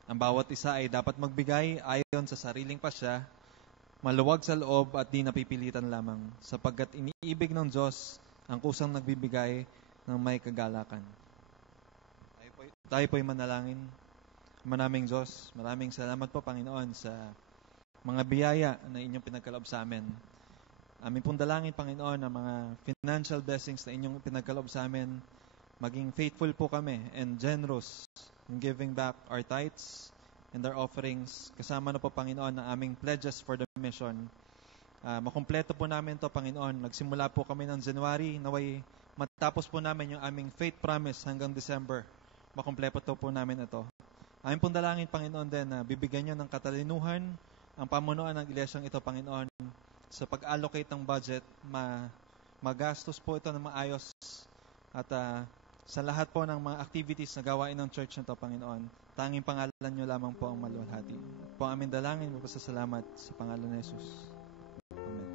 Ang bawat isa ay dapat magbigay ayon sa sariling pasya, maluwag sa loob at di napipilitan lamang, sapagkat iniibig ng Diyos ang kusang nagbibigay ng may kagalakan. Tayo po'y manalangin. Maraming Diyos, maraming salamat po, Panginoon, sa mga biyaya na inyong pinagkaloob sa amin. Amin pong dalangin, Panginoon, ang mga financial blessings na inyong pinagkaloob sa amin. Maging faithful po kami and generous in giving back our tithes and our offerings. Kasama na po, Panginoon, ang aming pledges for the mission. Makumpleto po namin to, Panginoon. Nagsimula po kami ng January, naway matapos po namin yung aming faith promise hanggang December. Makumpleto po namin ito. Amin pong dalangin, Panginoon, din na bibigyan nyo ng katalinuhan ang pamunuan ng iglesyang ito, Panginoon, sa pag-allocate ng budget, magastos po ito ng maayos, at sa lahat po ng mga activities na gawain ng church na ito, Panginoon, tanging pangalan nyo lamang po ang maluwalhati. Po amin dalangin, magpasasalamat sa pangalan ni Jesus. Amen.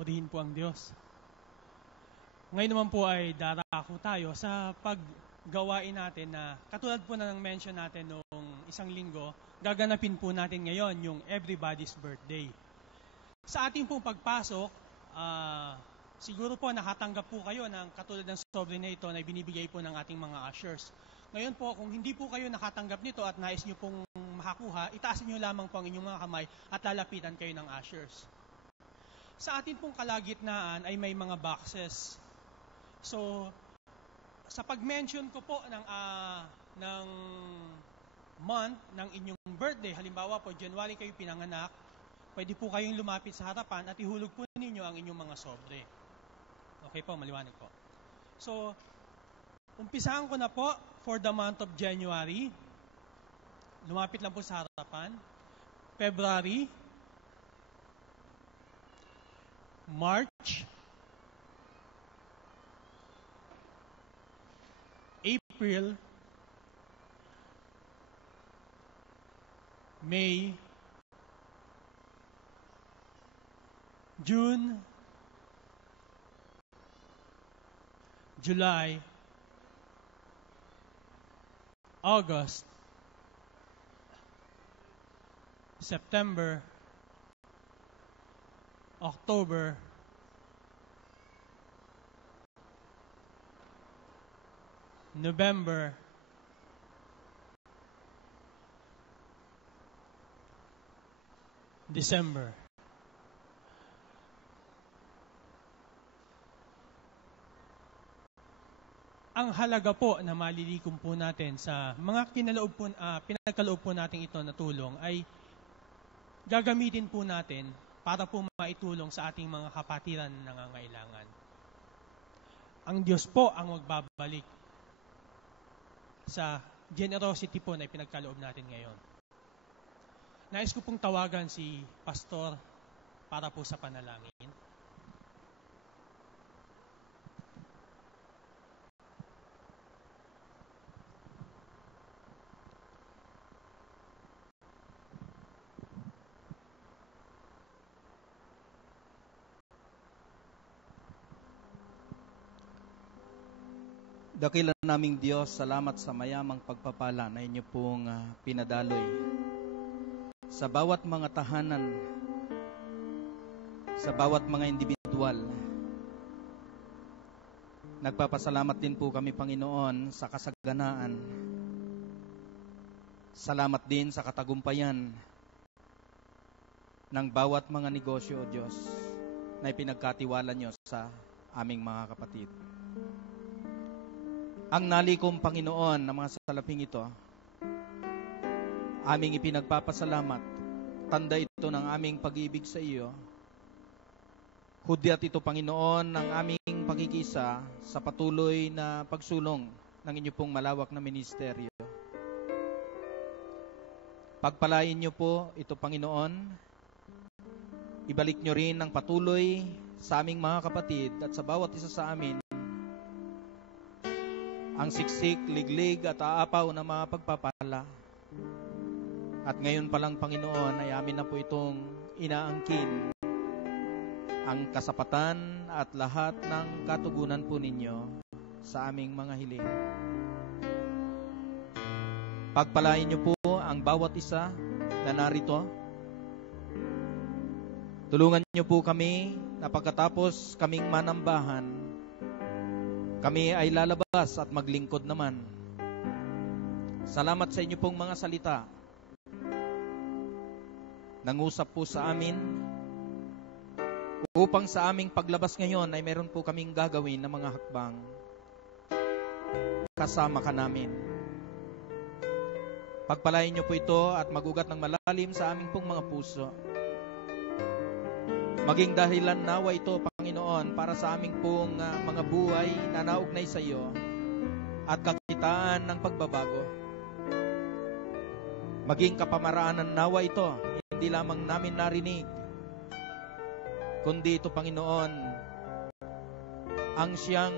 Purihin po ang Diyos. Ngayon naman po ay darako tayo sa paggawain natin na katulad po na ng mention natin noong isang linggo, gaganapin po natin ngayon yung everybody's birthday. Sa ating pong pagpasok, siguro po nakatanggap po kayo ng katulad ng sobre na ito na binibigay po ng ating mga ushers. Ngayon po, kung hindi po kayo nakatanggap nito at nais nyo pong makakuha, itaasin nyo lamang po ang inyong mga kamay at lalapitan kayo ng ushers. Sa ating pong kalagitnaan ay may mga boxes. So, sa pag-mention ko po ng month ng inyong birthday, halimbawa po, January kayo pinanganak, pwede po kayong lumapit sa harapan at ihulog po ninyo ang inyong mga sobre. Okay po, maliwanag po. So, umpisahan ko na po for the month of January. Lumapit lang po sa harapan. February, March, April, May, June, July, August, September, October, November, December. Ang halaga po na malilikom po natin sa mga pinagkaloob po natin ito na tulong ay gagamitin po natin para po maitulong sa ating mga kapatiran na nangangailangan. Ang Diyos po ang magbabalik sa generosity po na pinagkaloob natin ngayon. Nais ko pong tawagan si Pastor para po sa panalangin. Dakila naming Diyos, salamat sa mayamang pagpapala na inyo pong pinadaloy sa bawat mga tahanan, sa bawat mga individual. Nagpapasalamat din po kami, Panginoon, sa kasaganaan. Salamat din sa katagumpayan ng bawat mga negosyo, O Diyos, na ipinagkatiwala nyo sa aming mga kapatid. Ang nalikom, Panginoon, ng mga salaping ito, aming ipinagpapasalamat. Tanda ito ng aming pag-ibig sa iyo. Hudyat ito, Panginoon, ng aming pagkikisa sa patuloy na pagsulong ng inyo pong malawak na ministeryo. Pagpalain niyo po ito, Panginoon. Ibalik niyo rin ng patuloy sa aming mga kapatid at sa bawat isa sa amin ang siksik, liglig at aapaw na mga pagpapala. At ngayon pa lang, Panginoon, ay amin na po itong inaangkin ang kasapatan at lahat ng katugunan po ninyo sa aming mga hiling. Pagpalain niyo po ang bawat isa na narito. Tulungan niyo po kami na pagkatapos kaming manambahan, kami ay lalabas at maglingkod naman. Salamat sa inyo pong mga salita. Nangusap po sa amin upang sa aming paglabas ngayon ay meron po kaming gagawin na mga hakbang. Kasama ka namin. Pagpalain niyo po ito at magugat ng malalim sa aming pong mga puso. Maging dahilan nawa ito, Panginoon, para sa aming pong mga buhay na naugnay sa iyo at kakitaan ng pagbabago. Maging kapamaraanan nawa ito, hindi lamang namin narinig, kundi ito, Panginoon, ang siyang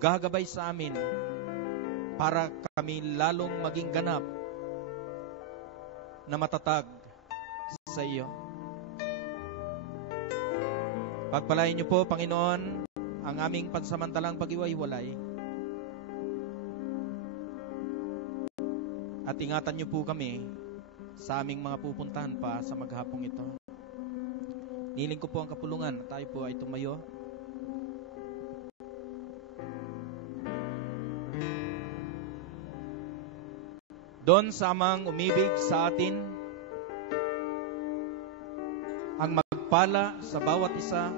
gagabay sa amin para kami lalong maging ganap na matatag sa iyo. Pagpalain niyo po, Panginoon, ang aming pansamantalang pag-iwaiwalay. At ingatan niyo po kami sa aming mga pupuntahan pa sa maghapong ito. Niling ko po ang kapulungan. Tayo po ay tumayo. Doon sa amang umibig sa atin, ang magpala sa bawat isa,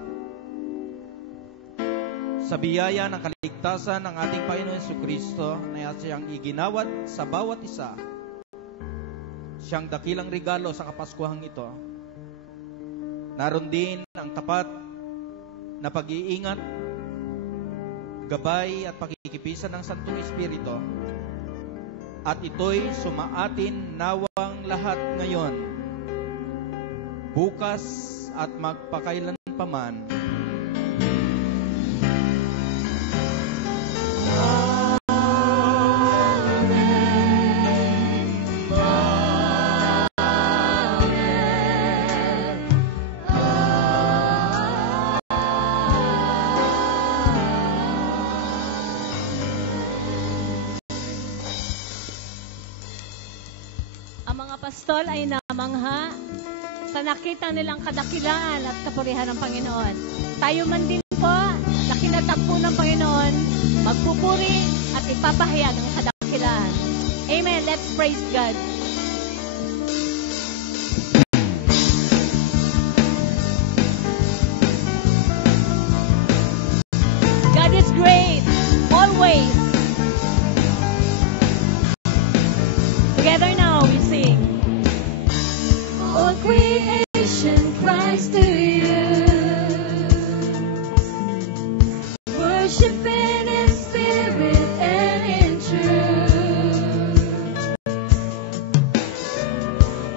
sa biyaya ng kaligtasan ng ating Panginoon Jesucristo na siyang iginawad sa bawat isa, siyang dakilang regalo sa Kapaskuhang ito. Naroon din ang tapat na pag-iingat, gabay at pakikipisan ng Santong Espiritu. At ito'y sumaatin nawang lahat ngayon, bukas at magpakailan paman. Pastol ay namangha sa nakita nilang kadakilaan at kapurihan ng Panginoon. Tayo man din po, na kinatagpo ng Panginoon, magpupuri at ipapahayag ang kadakilaan. Amen. Let's praise God. God is great, always. Together now we sing. All creation cries to you, worshiping in spirit and in truth.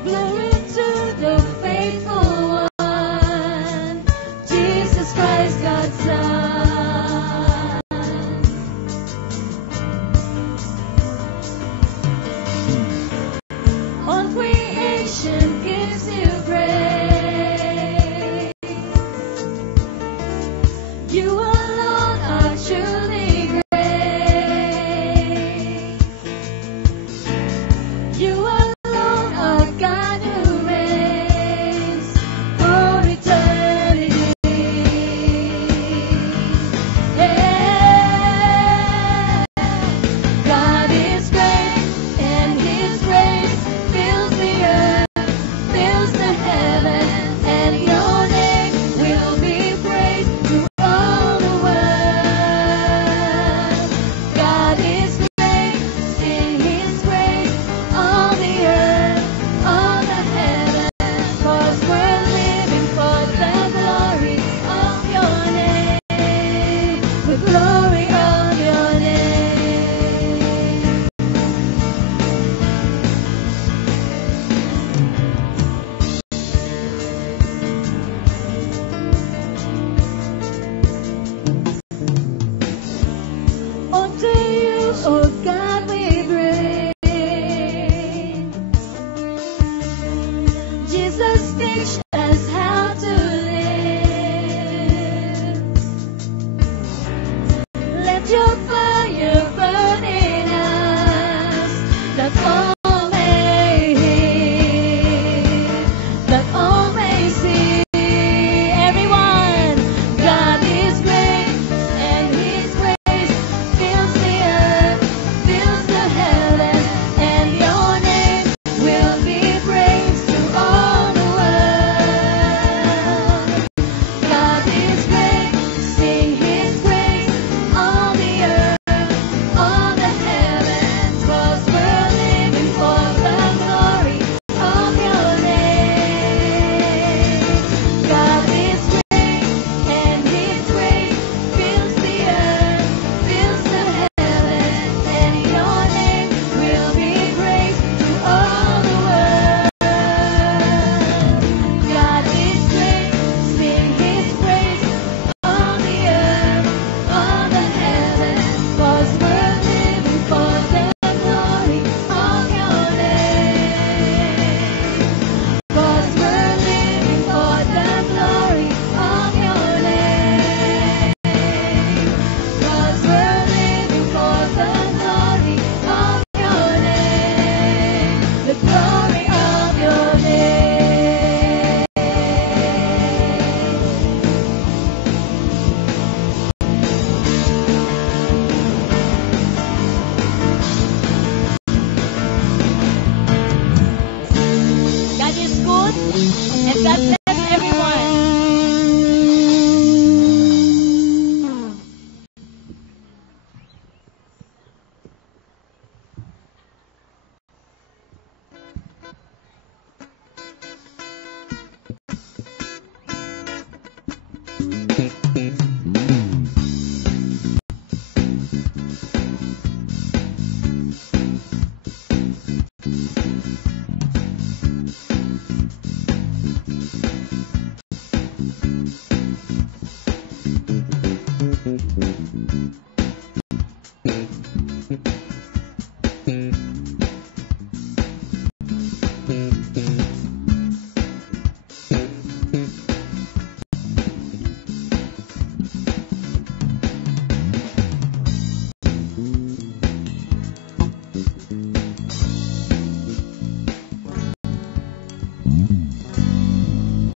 Glory to the faithful one, Jesus Christ, God's Son. All creation gives you praise. You alone are truly great. You alone are God who reigns for eternity. Yeah. God is great, and His grace fills the earth, fills the heaven, and Your name will be praised through all the world. God is great, in His grace, all the earth, all the heaven, 'cause we're living for the glory of Your name, the glory of Your name. Unto You, O God,